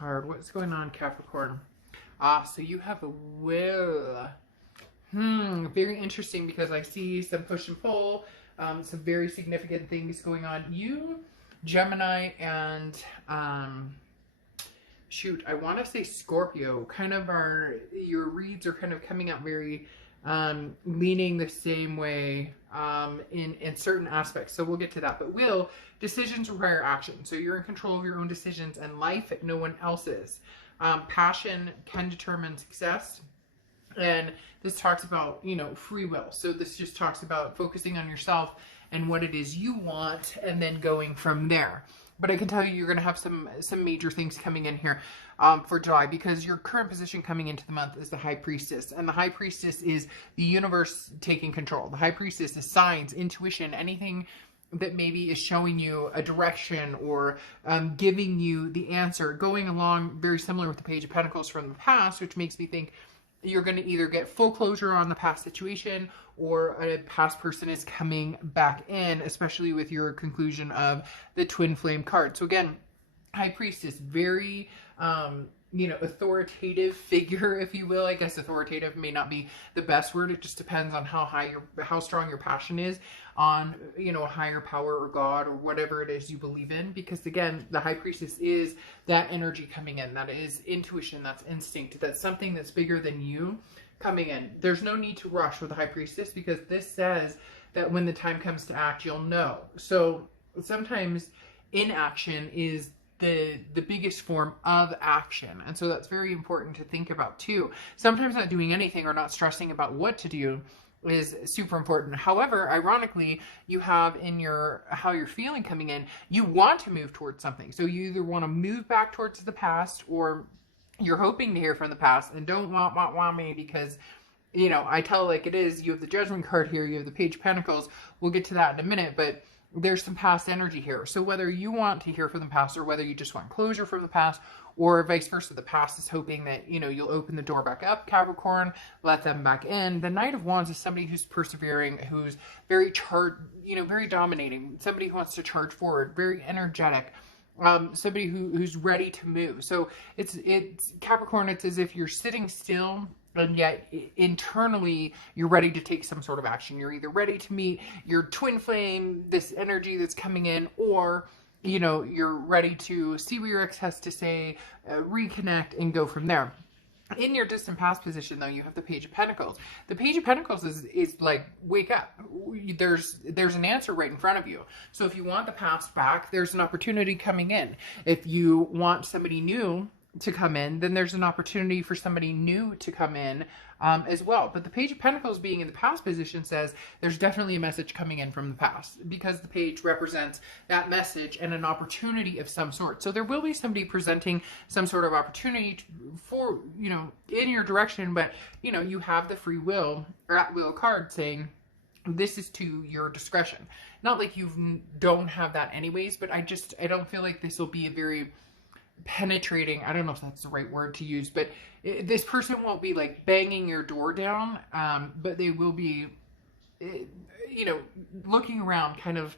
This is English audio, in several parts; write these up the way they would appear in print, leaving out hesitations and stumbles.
card. What's going on, Capricorn? So you have a will. Very interesting because I see some push and pull, some very significant things going on. You, Gemini, and shoot, I want to say Scorpio, kind of your reads are kind of coming out very leaning the same way in certain aspects. So we'll get to that. But will, decisions require action. So you're in control of your own decisions and life, no one else's. Passion can determine success. And this talks about, free will. So this just talks about focusing on yourself and what it is you want and then going from there. But I can tell you, you're going to have some major things coming in here for July, because your current position coming into the month is the High Priestess. And the High Priestess is the universe taking control. The High Priestess is signs, intuition, anything that maybe is showing you a direction or giving you the answer, going along very similar with the Page of Pentacles from the past, which makes me think you're going to either get full closure on the past situation or a past person is coming back in, especially with your conclusion of the Twin Flame card. So again, High Priestess, very, authoritative figure, if you will. I guess authoritative may not be the best word. It just depends on how strong your passion is on, a higher power or God or whatever it is you believe in. Because again, the High Priestess is that energy coming in. That is intuition. That's instinct. That's something that's bigger than you coming in. There's no need to rush with the High Priestess, because this says that when the time comes to act, you'll know. So sometimes inaction is the biggest form of action. And so that's very important to think about too. Sometimes not doing anything or not stressing about what to do is super important. However, ironically, you have in how you're feeling coming in, you want to move towards something. So you either want to move back towards the past, or you're hoping to hear from the past and don't want me because, I tell it like it is. You have the Judgment card here. You have the Page of Pentacles. We'll get to that in a minute, but there's some past energy here. So whether you want to hear from the past or whether you just want closure from the past, or vice versa, the past is hoping that, you'll open the door back up, Capricorn, let them back in. The Knight of Wands is somebody who's persevering, who's very very dominating, somebody who wants to charge forward, very energetic, somebody who's ready to move. So it's Capricorn, it's as if you're sitting still, and yet internally you're ready to take some sort of action. You're either ready to meet your twin flame, this energy that's coming in, or you're ready to see what your ex has to say, reconnect, and go from there. In your distant past position, though, you have the Page of Pentacles. The Page of Pentacles is like, wake up. There's an answer right in front of you. So if you want the past back, there's an opportunity coming in. If you want somebody new to come in, then there's an opportunity for somebody new to come in as well. But the Page of Pentacles being in the past position says there's definitely a message coming in from the past, because the page represents that message and an opportunity of some sort. So there will be somebody presenting some sort of opportunity for, in your direction, but, you have the free will or at will card saying, this is to your discretion. Not like you don't have that anyways, but I don't feel like this will be a very penetrating, I don't know if that's the right word to use, but this person won't be like banging your door down, but they will be, looking around kind of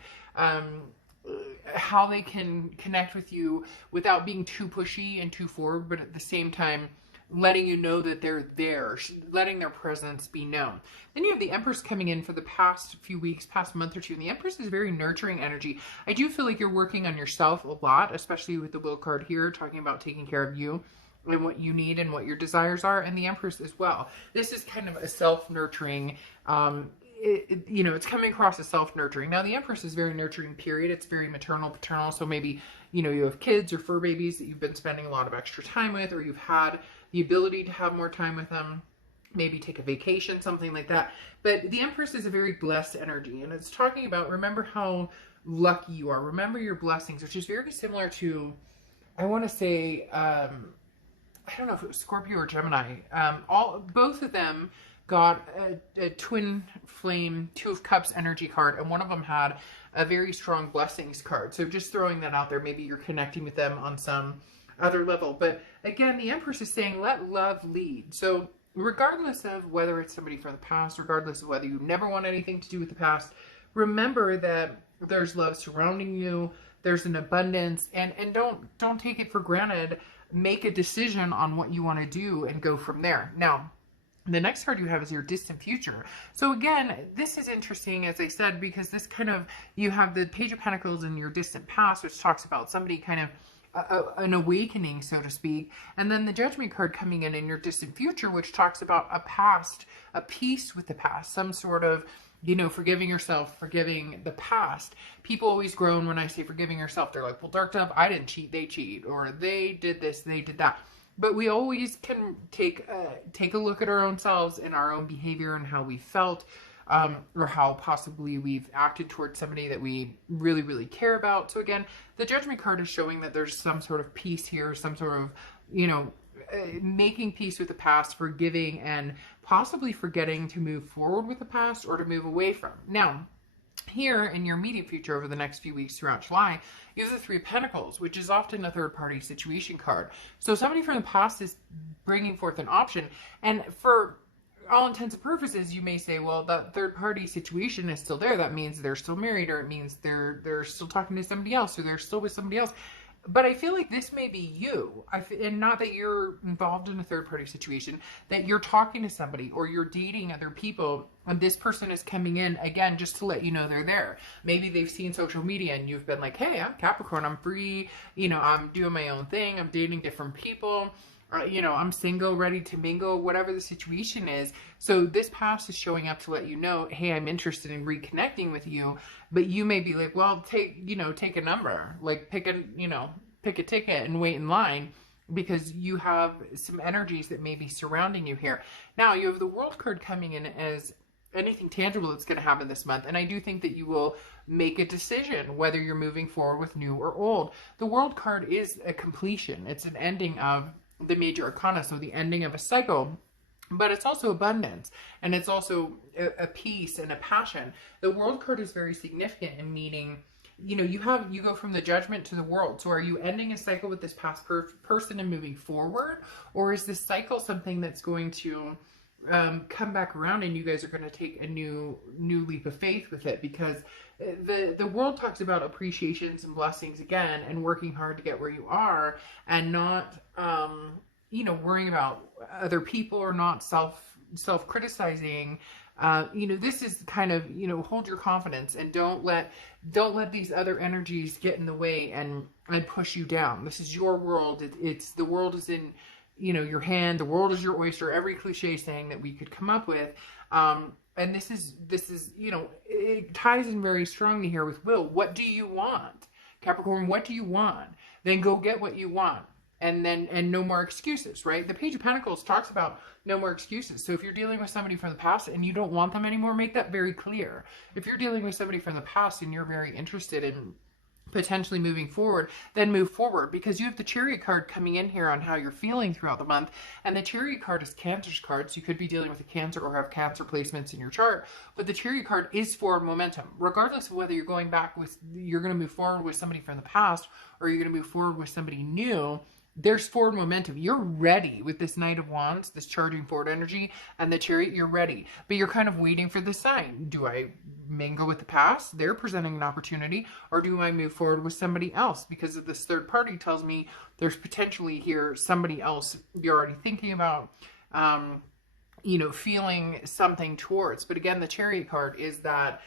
how they can connect with you without being too pushy and too forward, but at the same time letting you know that they're there, letting their presence be known. Then you have the Empress coming in for the past few weeks, past month or two, and the Empress is very nurturing energy. I do feel like you're working on yourself a lot, especially with the Will card here, talking about taking care of you and what you need and what your desires are, and the Empress as well. This is kind of a self-nurturing, it's coming across as self-nurturing. Now, the Empress is very nurturing, period. It's very maternal, paternal, so maybe, you have kids or fur babies that you've been spending a lot of extra time with, or you've had the ability to have more time with them, maybe take a vacation, something like that. But the Empress is a very blessed energy, and it's talking about, remember how lucky you are. Remember your blessings, which is very similar to, I want to say, I don't know if it was Scorpio or Gemini. Both of them got a twin flame, Two of Cups energy card, and one of them had a very strong blessings card. So just throwing that out there, maybe you're connecting with them on some other level. But again, the Empress is saying, let love lead. So regardless of whether it's somebody from the past, regardless of whether you never want anything to do with the past, remember that there's love surrounding you. There's an abundance, and don't take it for granted make a decision on what you want to do and go from there. Now, the next card you have is your distant future. So again, this is interesting, as I said, because this kind of, you have the Page of Pentacles in your distant past, which talks about somebody kind of an awakening, so to speak. And then the Judgment card coming in your distant future, which talks about a past, a peace with the past, some sort of, you know, forgiving yourself, forgiving the past. People always groan when I say forgiving yourself. They're like, well, Dark Dove, I didn't cheat, they cheat, or they did this, they did that. But we always can take a look at our own selves and our own behavior and how we felt, or how possibly we've acted towards somebody that we really, really care about. So again, the Judgment card is showing that there's some sort of peace here, some sort of, you know, making peace with the past, forgiving, and possibly forgetting to move forward with the past or to move away from. Now, here in your immediate future over the next few weeks throughout July, you have the Three of Pentacles, which is often a third-party situation card. So somebody from the past is bringing forth an option, and for all intents and purposes, you may say, well, that third-party situation is still there. That means they're still married, or it means they're still talking to somebody else, or they're still with somebody else. But I feel like this may be you, and not that you're involved in a third-party situation, that you're talking to somebody or you're dating other people, and this person is coming in, again, just to let you know they're there. Maybe they've seen social media and you've been like, hey, I'm Capricorn, I'm free, you know, I'm doing my own thing, I'm dating different people, you know, I'm single, ready to mingle, whatever the situation is. So this past is showing up to let you know, hey, I'm interested in reconnecting with you. But you may be like, well, take a number, like pick a ticket and wait in line, because you have some energies that may be surrounding you here. Now you have the World card coming in as anything tangible that's going to happen this month. And I do think that you will make a decision whether you're moving forward with new or old. The World card is a completion. It's an ending of the major arcana, so the ending of a cycle, but it's also abundance, and it's also a peace and a passion. The World card is very significant in meaning, you know, you go from the Judgment to the World. So are you ending a cycle with this past person and moving forward, or is this cycle something that's going to come back around and you guys are going to take a new leap of faith with it? Because the World talks about appreciations and blessings again, and working hard to get where you are, and not you know, worrying about other people, or not self-criticizing. You know, this is kind of, you know, hold your confidence and don't let these other energies get in the way and push you down. This is your world. It's the world is in, you know, your hand. The world is your oyster. Every cliche saying that we could come up with. And this is, you know, it ties in very strongly here with Will. What do you want? Capricorn, what do you want? Then go get what you want. And no more excuses, right? The Page of Pentacles talks about no more excuses. So if you're dealing with somebody from the past and you don't want them anymore, make that very clear. If you're dealing with somebody from the past and you're very interested in potentially moving forward, then move forward, because you have the Chariot card coming in here on how you're feeling throughout the month. And the Chariot card is Cancer's card. So you could be dealing with a Cancer or have Cancer placements in your chart. But the Chariot card is forward momentum. Regardless of whether you're going you're going to move forward with somebody from the past, or you're going to move forward with somebody new, there's forward momentum. You're ready with this Knight of Wands, this charging forward energy, and the Chariot, you're ready. But you're kind of waiting for the sign. Do I mingle with the past? They're presenting an opportunity. Or do I move forward with somebody else? Because of this third party tells me there's potentially here somebody else you're already thinking about, you know, feeling something towards. But again, the Chariot card is that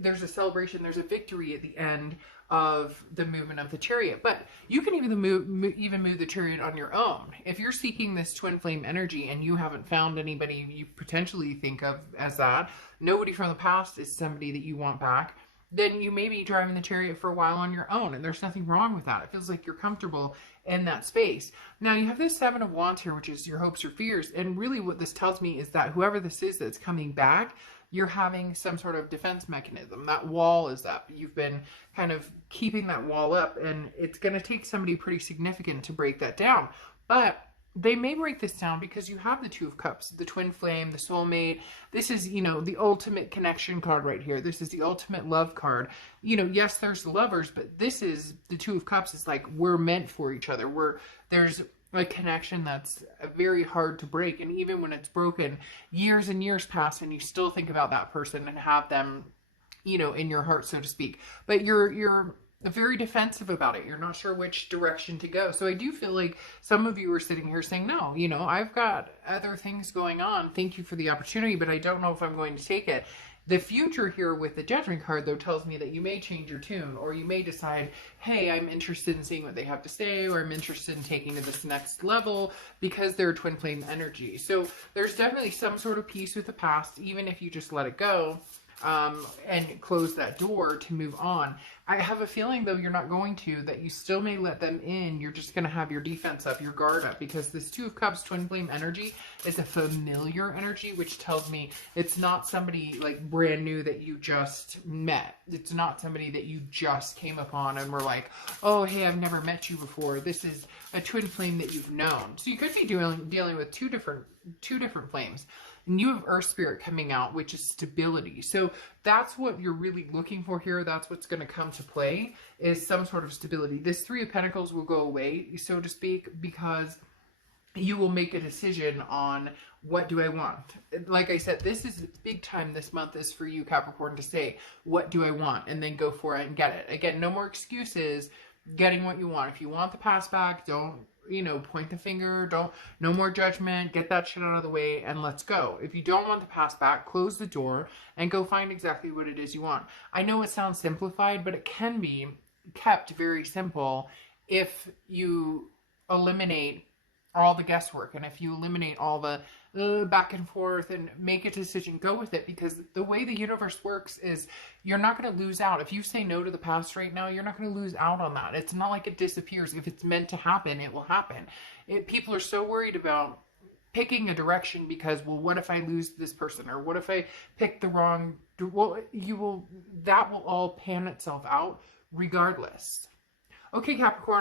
there's a celebration, there's a victory at the end of the movement of the Chariot. But you can even move the Chariot on your own. If you're seeking this twin flame energy and you haven't found anybody you potentially think of as that, nobody from the past is somebody that you want back, then you may be driving the Chariot for a while on your own, and there's nothing wrong with that. It feels like you're comfortable in that space. Now you have this Seven of Wands here, which is your hopes or fears, and really what this tells me is that whoever this is that's coming back, you're having some sort of defense mechanism. That wall is up. You've been kind of keeping that wall up, and it's going to take somebody pretty significant to break that down. But they may break this down because you have the Two of Cups, the twin flame, the soulmate. This is, you know, the ultimate connection card right here. This is the ultimate love card. You know, yes, there's lovers, but this is the Two of Cups. It's like we're meant for each other. There's a connection that's very hard to break, and even when it's broken, years and years pass and you still think about that person and have them, you know, in your heart, so to speak. But you're very defensive about it. You're not sure which direction to go. So I do feel like some of you are sitting here saying, no, you know, I've got other things going on. Thank you for the opportunity, but I don't know if I'm going to take it. The future here with the Judgment card, though, tells me that you may change your tune, or you may decide, hey, I'm interested in seeing what they have to say, or I'm interested in taking to this next level because they're twin flame energy. So there's definitely some sort of peace with the past, even if you just let it go. And close that door to move on. I have a feeling, though, you're not going to, that you still may let them in. You're just going to have your defense up, your guard up, because this Two of Cups twin flame energy is a familiar energy, which tells me it's not somebody like brand new that you just met. It's not somebody that you just came upon and were like, oh, hey, I've never met you before. This is a twin flame that you've known. So you could be dealing with two different flames. And you have Earth Spirit coming out, which is stability. So that's what you're really looking for here. That's what's going to come to play, is some sort of stability. This Three of Pentacles will go away, so to speak, because you will make a decision on what do I want. Like I said, this is big time. This month is for you, Capricorn, to say, what do I want? And then go for it and get it. Again, no more excuses. Getting what you want. If you want the past back, don't, you know, point the finger. No more judgment. Get that shit out of the way and let's go. If you don't want the past back, close the door and go find exactly what it is you want. I know it sounds simplified, but it can be kept very simple if you eliminate all the guesswork, and if you eliminate all the back and forth and make a decision, go with it, because the way the universe works is you're not going to lose out. If you say no to the past right now, you're not going to lose out on that. It's not like it disappears. If it's meant to happen, it will happen. People are so worried about picking a direction because, well, what if I lose this person, or what if I pick the wrong, well, that will all pan itself out regardless. Okay, Capricorn.